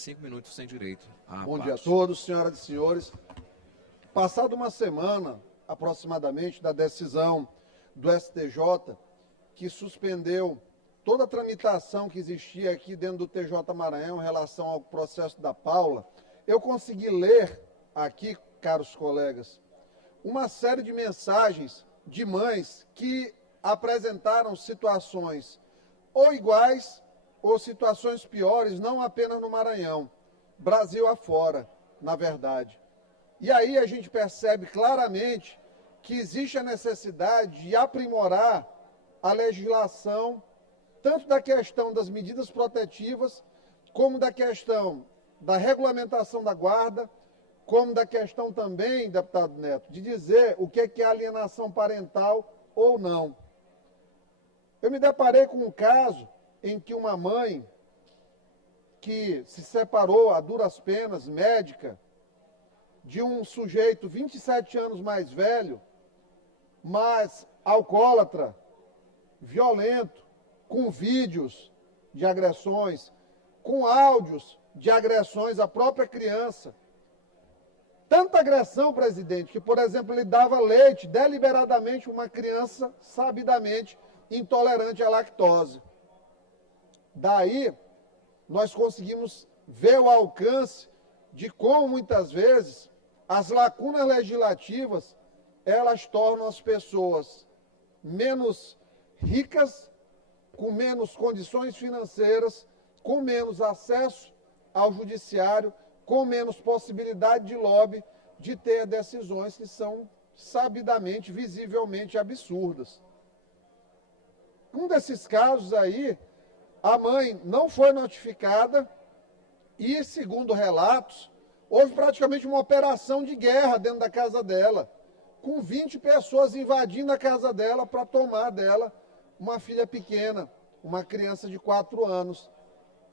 5 minutos sem direito à Bom parte. dia a todos, senhoras e senhores. Passada uma semana, aproximadamente, da decisão do STJ, que suspendeu toda a tramitação que existia aqui dentro do TJ Maranhão em relação ao processo da Paula, eu consegui ler aqui, caros colegas, uma série de mensagens de mães que apresentaram situações ou iguais ou situações piores, não apenas no Maranhão, Brasil afora, na verdade. E aí a gente percebe claramente que existe a necessidade de aprimorar a legislação, tanto da questão das medidas protetivas, como da questão da regulamentação da guarda, como da questão também, deputado Neto, de dizer o que é alienação parental ou não. Eu me deparei com um caso em que uma mãe que se separou a duras penas, médica, de um sujeito 27 anos mais velho, mas alcoólatra, violento, com vídeos de agressões, com áudios de agressões à própria criança. Tanta agressão, presidente, que, por exemplo, ele dava leite deliberadamente a uma criança sabidamente intolerante à lactose. Daí, nós conseguimos ver o alcance de como, muitas vezes, as lacunas legislativas, elas tornam as pessoas menos ricas, com menos condições financeiras, com menos acesso ao judiciário, com menos possibilidade de lobby, de ter decisões que são sabidamente, visivelmente absurdas. Um desses casos aí, a mãe não foi notificada e, segundo relatos, houve praticamente uma operação de guerra dentro da casa dela, com 20 pessoas invadindo a casa dela para tomar dela uma filha pequena, uma criança de 4 anos.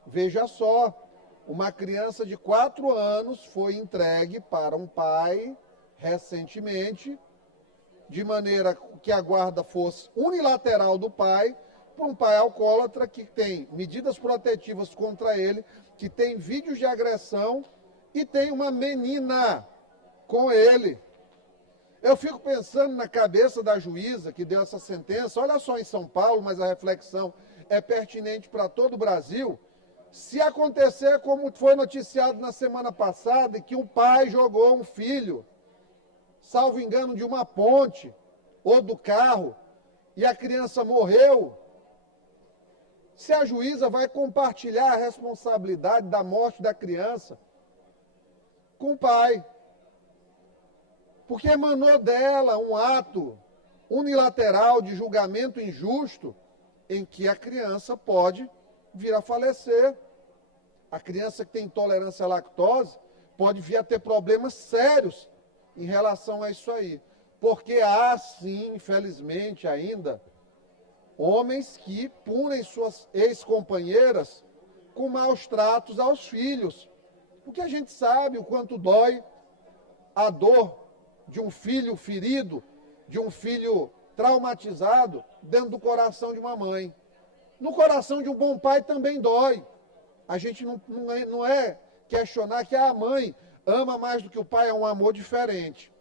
Veja só, uma criança de 4 anos foi entregue para um pai recentemente, de maneira que a guarda fosse unilateral do pai, para um pai alcoólatra que tem medidas protetivas contra ele, que tem vídeos de agressão e tem uma menina com ele. Eu fico pensando na cabeça da juíza que deu essa sentença, olha só em São Paulo, mas a reflexão é pertinente para todo o Brasil. Se acontecer como foi noticiado na semana passada, que um pai jogou um filho, salvo engano, de uma ponte ou do carro, e a criança morreu, se a juíza vai compartilhar a responsabilidade da morte da criança com o pai. Porque emanou dela um ato unilateral de julgamento injusto em que a criança pode vir a falecer. A criança que tem intolerância à lactose pode vir a ter problemas sérios em relação a isso aí. Porque há, sim, infelizmente ainda, homens que punem suas ex-companheiras com maus tratos aos filhos. Porque a gente sabe o quanto dói a dor de um filho ferido, de um filho traumatizado dentro do coração de uma mãe. No coração de um bom pai também dói. A gente não é questionar que a mãe ama mais do que o pai, é um amor diferente.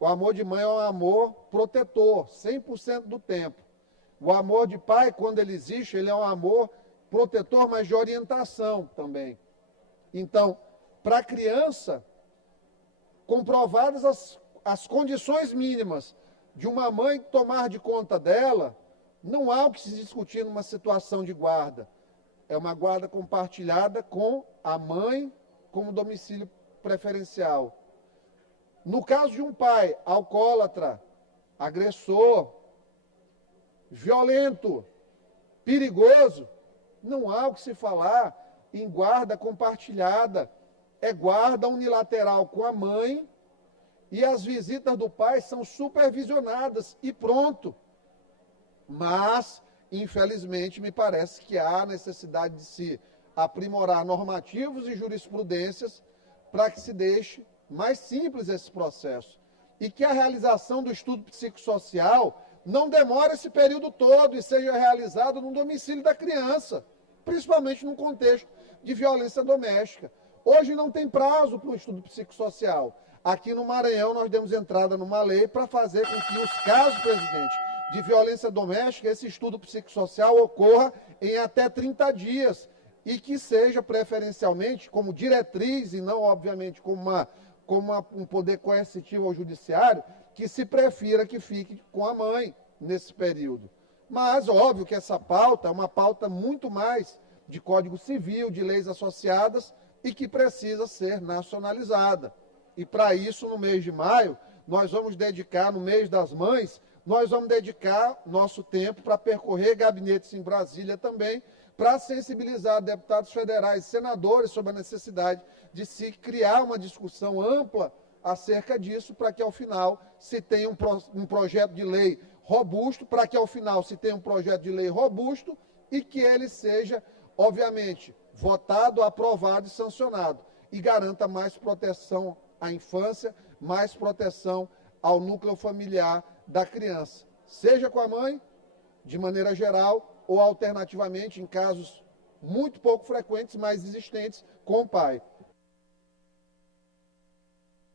O amor de mãe é um amor protetor, 100% do tempo. O amor de pai, quando ele existe, ele é um amor protetor, mas de orientação também. Então, para a criança, comprovadas as condições mínimas de uma mãe tomar de conta dela, não há o que se discutir numa situação de guarda. É uma guarda compartilhada com a mãe como domicílio preferencial. No caso de um pai alcoólatra, agressor, violento, perigoso, não há o que se falar em guarda compartilhada. É guarda unilateral com a mãe e as visitas do pai são supervisionadas e pronto. Mas, infelizmente, me parece que há necessidade de se aprimorar normativos e jurisprudências para que se deixe mais simples esse processo. E que a realização do estudo psicossocial não demore esse período todo e seja realizado no domicílio da criança, principalmente no contexto de violência doméstica. Hoje não tem prazo para o estudo psicossocial. Aqui no Maranhão nós demos entrada numa lei para fazer com que os casos, presidente, de violência doméstica, esse estudo psicossocial ocorra em até 30 dias e que seja preferencialmente como diretriz e não, obviamente, como um poder coercitivo ao judiciário, que se prefira que fique com a mãe nesse período. Mas, óbvio que essa pauta é uma pauta muito mais de Código Civil, de leis associadas e que precisa ser nacionalizada. E para isso, no mês de maio, nós vamos dedicar, no mês das mães, nós vamos dedicar nosso tempo para percorrer gabinetes em Brasília também, para sensibilizar deputados federais e senadores sobre a necessidade de se criar uma discussão ampla acerca disso, para que ao final se tenha um projeto de lei robusto, para que ao final se tenha um projeto de lei robusto e que ele seja, obviamente, votado, aprovado e sancionado e garanta mais proteção à infância, mais proteção ao núcleo familiar da criança, seja com a mãe, de maneira geral, ou alternativamente, em casos muito pouco frequentes, mas existentes, com o pai.